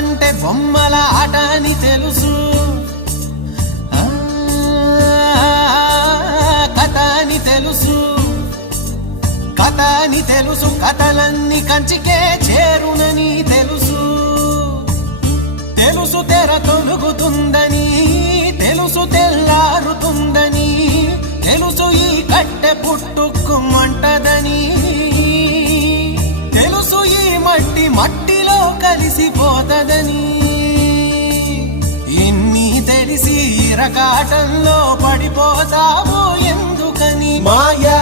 అంటే బొమ్మల ఆట అని తెలుసు, కథ అని తెలుసు, కథ అని తెలుసు, కథలన్నీ కంచికే చేరునని తెలుసు, తెలుసు తెర తొలుగుతుందని, తెలుసు తెల్లారుతుందని, తెలుసు ఈ కట్టె పుట్టుకుమంటదని, తెలుసు ఈ మట్టి మట్టిలో కలిసిపోతదని. ఇన్ని తెలిసి ఇరకాటంలో పడిపోతావు ఎందుకని? మాయా